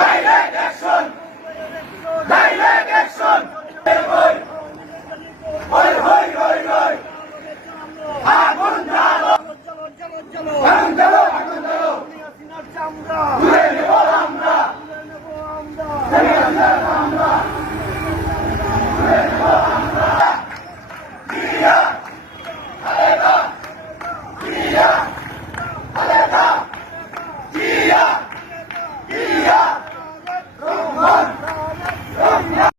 direct action direct action হই হই হই হই আগুন জ্বালো আগুন জ্বালো আগুন জ্বালো আমরা আমরা